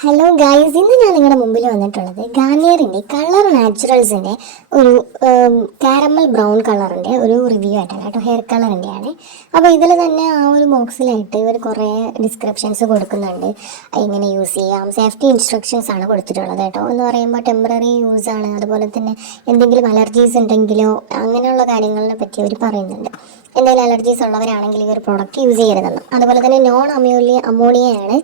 Hello guys, ഇന്ന് ഞാൻ നിങ്ങളുടെ മുമ്പിൽ വന്നിട്ടുള്ളത് ഗാർണിയറിൻ്റെ കളർ നാച്ചുറൽസിൻ്റെ ഒരു കാരമൽ ബ്രൗൺ കളറിൻ്റെ ഒരു റിവ്യൂ ആയിട്ടാണ് കേട്ടോ. ഹെയർ കളറിൻ്റെയാണ്. അപ്പോൾ ഇതിൽ തന്നെ ആ ഒരു ബോക്സിലായിട്ട് ഇവർ കുറേ ഡിസ്ക്രിപ്ഷൻസ് കൊടുക്കുന്നുണ്ട്. എങ്ങനെ യൂസ് ചെയ്യാം, സേഫ്റ്റി ഇൻസ്ട്രക്ഷൻസ് ആണ് കൊടുത്തിട്ടുള്ളത് കേട്ടോ. എന്ന് പറയുമ്പോൾ ടെമ്പററി യൂസ് ആണ്, അതുപോലെ തന്നെ എന്തെങ്കിലും അലർജീസ് ഉണ്ടെങ്കിലോ അങ്ങനെയുള്ള കാര്യങ്ങളെ പറ്റി അവർ പറയുന്നുണ്ട്. എന്തെങ്കിലും അലർജീസ് ഉള്ളവരാണെങ്കിൽ ഈ ഒരു പ്രോഡക്റ്റ് യൂസ് ചെയ്യരുതെന്നും, അതുപോലെ തന്നെ നോൺ അമോണിയയാണ്.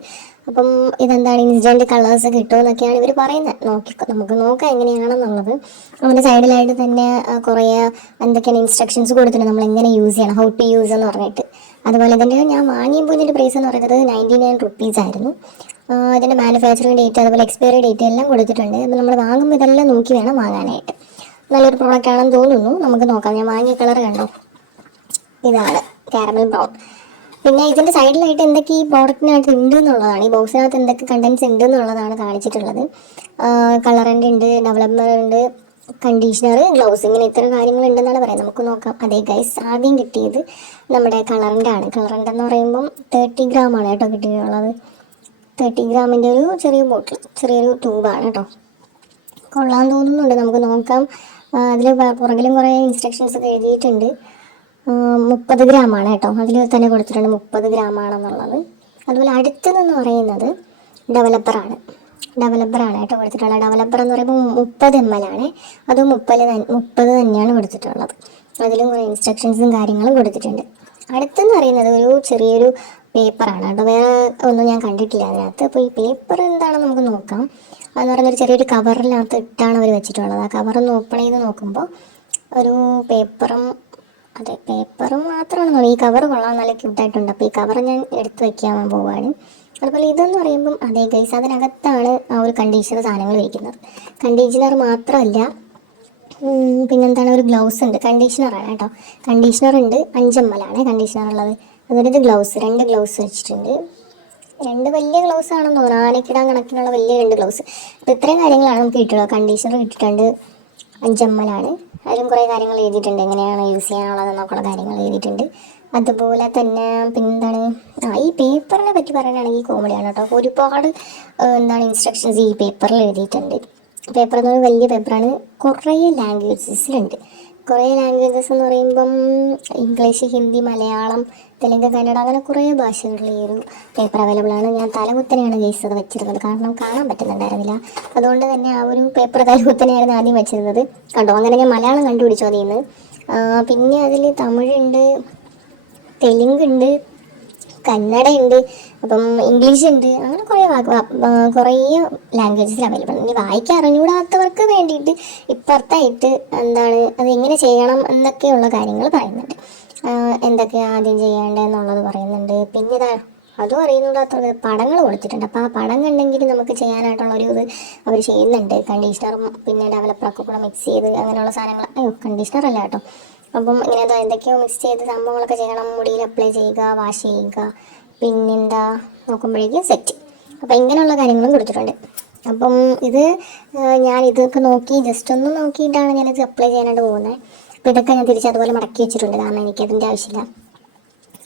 അപ്പം ഇതെന്താണ്, ഇൻസ്റ്റൻറ്റ് കളേഴ്സ് കിട്ടുമെന്നൊക്കെയാണ് ഇവർ പറയുന്നത്. നമുക്ക് നോക്കാം എങ്ങനെയാണെന്നുള്ളത്. നമ്മുടെ സൈഡിലായിട്ട് തന്നെ കുറേ എന്തൊക്കെയാണ് ഇൻസ്ട്രക്ഷൻസ് കൊടുത്തിട്ടുണ്ട്, നമ്മൾ എങ്ങനെ യൂസ് ചെയ്യണം, ഹൗ ടു യൂസ് എന്ന് പറഞ്ഞിട്ട്. അതുപോലെ തന്നെ ഞാൻ വാങ്ങിയപ്പോൾ ഇതിൻ്റെ പ്രൈസ് എന്ന് പറയുന്നത് 99 റുപ്പീസ് ആയിരുന്നു. ഇതിൻ്റെ മാനുഫാക്ചറിങ് ഡേറ്റ്, അതുപോലെ എക്സ്പയറി ഡേറ്റ് എല്ലാം കൊടുത്തിട്ടുണ്ട്. അപ്പോൾ നമ്മൾ വാങ്ങുമ്പോൾ ഇതെല്ലാം നോക്കി വേണം വാങ്ങാനായിട്ട്. നല്ലൊരു പ്രോഡക്റ്റ് ആണെന്ന് തോന്നുന്നു. നമുക്ക് നോക്കാം. ഞാൻ വാങ്ങിയ കളർ കണ്ടോ, ഇതാണ് കാരമൽ ബ്രൗൺ. പിന്നെ ഇതിൻ്റെ സൈഡിലായിട്ട് എന്തൊക്കെ ഈ പ്രോഡക്റ്റിനകത്ത് ഉണ്ട് എന്നുള്ളതാണ്, ഈ ബോക്സിനകത്ത് എന്തൊക്കെ കണ്ടൻസ് ഉണ്ട് എന്നുള്ളതാണ് കാണിച്ചിട്ടുള്ളത്. കളറിൻ്റെ ഉണ്ട്, ഡെവലപ്പർ ഉണ്ട്, കണ്ടീഷണർ, ഗ്ലൗസ്, ഇങ്ങനെ ഇത്ര കാര്യങ്ങളുണ്ടെന്നാണ് പറയുന്നത്. നമുക്ക് നോക്കാം. അതേ ഗൈസ്, ആദ്യം കിട്ടിയത് നമ്മുടെ കളറിൻ്റെ ആണ്. കളറിൻ്റെ എന്ന് പറയുമ്പം 30 ഗ്രാമാണ് കേട്ടോ കിട്ടിയിട്ടുള്ളത്. 30 ഗ്രാമിൻ്റെ ഒരു ചെറിയ ബോട്ടിൽ, ചെറിയൊരു ട്യൂബാണ് കേട്ടോ. കൊള്ളാൻ തോന്നുന്നുണ്ട്. നമുക്ക് നോക്കാം. അതിൽ പുറകിലും കുറേ ഇൻസ്ട്രക്ഷൻസ് ഒക്കെ എഴുതിയിട്ടുണ്ട്. 30 ഗ്രാമാണ് കേട്ടോ, അതിൽ തന്നെ കൊടുത്തിട്ടുണ്ട് 30 ഗ്രാമാണെന്നുള്ളത്. അതുപോലെ അടുത്തതെന്ന് പറയുന്നത് ഡെവലപ്പറാണ് കേട്ടോ കൊടുത്തിട്ടുള്ളത്. ഡെവലപ്പർ എന്ന് പറയുമ്പോൾ 30 ml ആണ്. അത് 30 തന്നെയാണ് കൊടുത്തിട്ടുള്ളത്. അതിലും കുറേ ഇൻസ്ട്രക്ഷൻസും കാര്യങ്ങളും കൊടുത്തിട്ടുണ്ട്. അടുത്തെന്ന് പറയുന്നത് ഒരു ചെറിയൊരു പേപ്പറാണ് കേട്ടോ. വേറെ ഒന്നും ഞാൻ കണ്ടിട്ടില്ല അതിനകത്ത്. അപ്പോൾ ഈ പേപ്പർ എന്താണെന്ന് നമുക്ക് നോക്കാം. അതെന്ന് പറയുന്നൊരു ചെറിയൊരു കവറിനകത്ത് ഇട്ടാണ് അവർ വെച്ചിട്ടുള്ളത്. ആ കവറൊന്ന് ഓപ്പൺ ചെയ്ത് നോക്കുമ്പോൾ ഒരു പേപ്പറും മാത്രമാണെന്നോ, ഈ കവർ കൊള്ളാൻ നല്ല ക്യൂട്ടായിട്ടുണ്ട്. അപ്പോൾ ഈ കവർ ഞാൻ എടുത്ത് വയ്ക്കാൻ പോവുകയാണ്. അതുപോലെ ഇതെന്ന് പറയുമ്പം അതേ ഗൈസ്, അതിനകത്താണ് ആ ഒരു കണ്ടീഷണർ സാധനങ്ങൾ വയ്ക്കുന്നത്. കണ്ടീഷണർ മാത്രമല്ല, പിന്നെന്താണ്, ഒരു ഗ്ലൗസ് ഉണ്ട്. കണ്ടീഷണറാണ് കേട്ടോ. കണ്ടീഷണർ ഉണ്ട്, 5 ml ആണ് കണ്ടീഷണർ ഉള്ളത്. അതുപോലെ ഇത് ഗ്ലൗസ്, 2 ഗ്ലൗസ് വെച്ചിട്ടുണ്ട്. 2 വലിയ ഗ്ലൗസ് ആണെന്ന് തോന്നുന്നു, ആനക്കിടാൻ കണക്കിനുള്ള വലിയ 2 ഗ്ലൗസ്. അപ്പോൾ ഇത്രയും കാര്യങ്ങളാണ് നമുക്ക് കിട്ടുള്ളത്. കണ്ടീഷണർ കിട്ടിയിട്ടുണ്ട്, 5 ml ആണ്. അതിലും കുറേ കാര്യങ്ങൾ എഴുതിയിട്ടുണ്ട്, എങ്ങനെയാണ് യൂസ് ചെയ്യാനുള്ളതെന്നൊക്കെയുള്ള കാര്യങ്ങൾ എഴുതിയിട്ടുണ്ട്. അതുപോലെ തന്നെ പിന്നെന്താണ്, ഈ പേപ്പറിനെ പറ്റി പറയുകയാണെങ്കിൽ കോമഡിയാണ് കേട്ടോ. ഒരുപാട് ഇൻസ്ട്രക്ഷൻസ് ഈ പേപ്പറിൽ എഴുതിയിട്ടുണ്ട്. പേപ്പർ എന്ന് പറയുന്നത് വലിയ പേപ്പറാണ്. കുറേ ലാംഗ്വേജസിലുണ്ട്. കുറേ ലാംഗ്വേജസ് എന്ന് പറയുമ്പം ഇംഗ്ലീഷ്, ഹിന്ദി, മലയാളം, തെലുങ്ക്, കന്നഡ, അങ്ങനെ കുറേ ഭാഷകളിൽ ഈ ഒരു പേപ്പർ അവൈലബിൾ ആണ്. ഞാൻ തലകുത്തനെയാണ് ഗൈസ് അത് വെച്ചിരുന്നത്, കാരണം കാണാൻ പറ്റുന്നുണ്ടായിരുന്നില്ല. അതുകൊണ്ട് തന്നെ ആ ഒരു പേപ്പർ തലകുത്തനെയായിരുന്നു ആദ്യം വെച്ചിരുന്നത്. കണ്ടോ, അങ്ങനെ ഞാൻ മലയാളം കണ്ടുപിടിച്ചു അതിൽ നിന്ന്. പിന്നെ അതിൽ തമിഴുണ്ട്, തെലുങ്കുണ്ട്, കന്നഡ ഉണ്ട്, അപ്പം ഇംഗ്ലീഷ് ഉണ്ട്, അങ്ങനെ കുറേ ലാംഗ്വേജസിൽ അവൈലബിൾ. ഇനി വായിക്കാൻ അറിഞ്ഞുകൂടാത്തവർക്ക് വേണ്ടിയിട്ട് ഇപ്പുറത്തായിട്ട് അത് എങ്ങനെ ചെയ്യണം എന്നൊക്കെയുള്ള കാര്യങ്ങൾ പറയുന്നുണ്ട്. എന്തൊക്കെയാണ് ആദ്യം ചെയ്യേണ്ടതെന്നുള്ളത് പറയുന്നുണ്ട്. പിന്നെ അതും അറിയുന്നൂടാത്തവർക്ക് പടങ്ങൾ കൊടുത്തിട്ടുണ്ട്. അപ്പോൾ ആ പടം കണ്ടെങ്കിൽ നമുക്ക് ചെയ്യാനായിട്ടുള്ള ഒരു ഇത് അവർ ചെയ്യുന്നുണ്ട്. കണ്ടീഷണറും പിന്നെ ഡെവലപ്പറൊക്കെ കൂടെ മിക്സ് ചെയ്ത് അങ്ങനെയുള്ള സാധനങ്ങൾ, കണ്ടീഷണർ അല്ല കേട്ടോ. അപ്പം ഇങ്ങനെ എന്തൊക്കെയോ മിക്സ് ചെയ്ത് സംഭവങ്ങളൊക്കെ ചെയ്യണം. മുടിയിൽ അപ്ലൈ ചെയ്യുക, വാഷ് ചെയ്യുക, പിന്നെന്താ നോക്കുമ്പോഴേക്കും സെറ്റ്. അപ്പം ഇങ്ങനെയുള്ള കാര്യങ്ങളും കൊടുത്തിട്ടുണ്ട്. അപ്പം ഞാൻ ഇതൊക്കെ നോക്കി ജസ്റ്റ് ഒന്ന് നോക്കിയിട്ടാണ് ഞാനിത് അപ്ലൈ ചെയ്യാനായിട്ട് പോകുന്നത്. അപ്പോൾ ഇതൊക്കെ ഞാൻ അതുപോലെ മടക്കി വെച്ചിട്ടുണ്ട്, കാരണം എനിക്കതിൻ്റെ ആവശ്യമില്ല.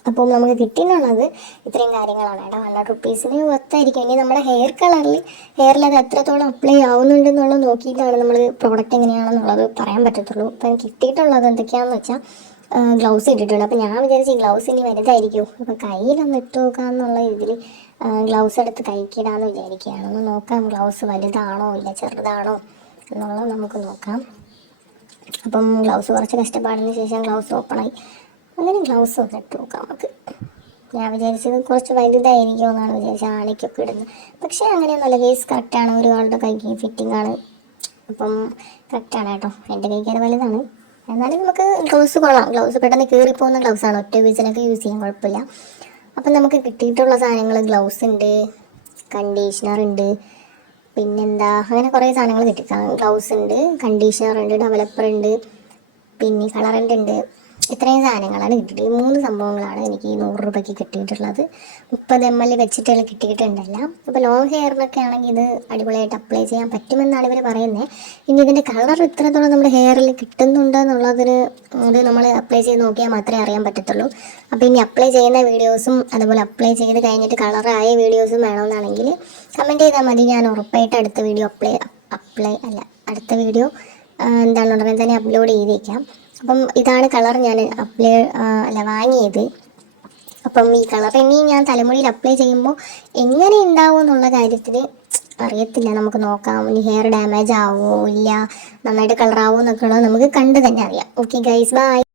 അപ്പം നമുക്ക് കിട്ടിയെന്നുള്ളത് ഇത്രയും കാര്യങ്ങളാണ് കേട്ടോ. 100 റുപ്പീസിന് ഒത്തായിരിക്കും. ഇനി നമ്മുടെ ഹെയറിൽ അത് എത്രത്തോളം അപ്ലൈ ആവുന്നുണ്ടെന്നുള്ളത് നോക്കിയിട്ടാണ് നമ്മൾ പ്രോഡക്റ്റ് എങ്ങനെയാണെന്നുള്ളത് പറയാൻ പറ്റത്തുള്ളൂ. അപ്പം കിട്ടിയിട്ടുള്ളത് എന്തൊക്കെയാണെന്ന് വെച്ചാൽ ഗ്ലൗസ് ഇട്ടിട്ടുണ്ട്. അപ്പോൾ ഞാൻ വിചാരിച്ചു ഈ ഗ്ലൗസ് ഇനി വലുതായിരിക്കും, അപ്പോൾ കയ്യിലൊന്ന് ഇട്ട് നോക്കാമെന്നുള്ള ഇതിൽ ഗ്ലൗസ് എടുത്ത് കൈക്കിടാമെന്ന് വിചാരിക്കുകയാണ്. ഒന്ന് നോക്കാം ഗ്ലൗസ് വലുതാണോ ഇല്ല ചെറുതാണോ എന്നുള്ളത് നമുക്ക് നോക്കാം. അപ്പം ഗ്ലൗസ് കുറച്ച് കഷ്ടപ്പാടിന് ശേഷം ഗ്ലൗസ് ഓപ്പണായി. അങ്ങനെ ഗ്ലൗസ് ഒന്ന് ഇട്ട് നോക്കാം നമുക്ക്. ഞാൻ വിചാരിച്ചത് കുറച്ച് വലുതായിരിക്കുമോ എന്നാണ് വിചാരിച്ചത്, ആണിക്കൊക്കെ ഇടുന്നത്. പക്ഷേ അങ്ങനെയൊന്നുമല്ല കേസ്, കറക്റ്റാണ്. ഒരാളുടെ കൈക്ക് ഫിറ്റിംഗ് ആണ്. അപ്പം കറക്റ്റാണ് കേട്ടോ. എൻ്റെ കൈക്ക് അത് വലുതാണ്. എന്നാലും നമുക്ക് ഗ്ലൗസ് കൊള്ളാം. ഗ്ലൗസ് പെട്ടെന്ന് കീറിപ്പോകുന്ന ഗ്ലൗസാണ്, ഒറ്റ വീസിനൊക്കെ യൂസ് ചെയ്യാൻ കുഴപ്പമില്ല. അപ്പം നമുക്ക് കിട്ടിയിട്ടുള്ള സാധനങ്ങൾ ഗ്ലൗസ് ഉണ്ട്, കണ്ടീഷണർ ഉണ്ട്, പിന്നെന്താ അങ്ങനെ കുറേ സാധനങ്ങൾ കിട്ടി. ഗ്ലൗസ് ഉണ്ട്, കണ്ടീഷണർ ഉണ്ട്, ഡെവലപ്പർ ഉണ്ട്, പിന്നെ കളറിൻ്റെ ഉണ്ട്, ഇത്രയും സാധനങ്ങളാണ് കിട്ടിയത്. ഈ 3 സംഭവങ്ങളാണ് എനിക്ക് ഈ 100 രൂപയ്ക്ക് കിട്ടിയിട്ടുള്ളത്. 30 ml വെച്ചിട്ടുള്ള കിട്ടിയിട്ടുണ്ടല്ല. അപ്പോൾ ലോങ് ഹെയറിനൊക്കെ ആണെങ്കിൽ ഇത് അടിപൊളിയായിട്ട് അപ്ലൈ ചെയ്യാൻ പറ്റുമെന്നാണ് ഇവർ പറയുന്നത്. ഇനി ഇതിൻ്റെ കളർ ഇത്രത്തോളം നമ്മുടെ ഹെയറിൽ കിട്ടുന്നുണ്ട് എന്നുള്ളതിന് അത് നമ്മൾ അപ്ലൈ ചെയ്ത് നോക്കിയാൽ മാത്രമേ അറിയാൻ പറ്റത്തുള്ളൂ. അപ്പോൾ ഇനി അപ്ലൈ ചെയ്യുന്ന വീഡിയോസും അതുപോലെ അപ്ലൈ ചെയ്ത് കഴിഞ്ഞിട്ട് കളറായ വീഡിയോസും വേണമെന്നാണെങ്കിൽ കമൻറ്റ് ചെയ്താൽ മതി. ഞാൻ ഉറപ്പായിട്ട് അടുത്ത വീഡിയോ അടുത്ത വീഡിയോ എന്താണ് ഉടനെ തന്നെ അപ്ലോഡ് ചെയ്തേക്കാം. അപ്പം ഇതാണ് കളർ ഞാൻ വാങ്ങിയത്. അപ്പം ഈ കളർ ഇനി ഞാൻ തലമുടിയിൽ അപ്ലൈ ചെയ്യുമ്പോൾ എങ്ങനെ ഉണ്ടാവും എന്നുള്ള കാര്യത്തിൽ അറിയത്തില്ല. നമുക്ക് നോക്കാം. ഇനി ഹെയർ ഡാമേജ് ആവുമോ ഇല്ല, നന്നായിട്ട് കളറാവുമോ എന്നൊക്കെ ഉള്ളത് നമുക്ക് കണ്ട് തന്നെ അറിയാം. Okay guys, by.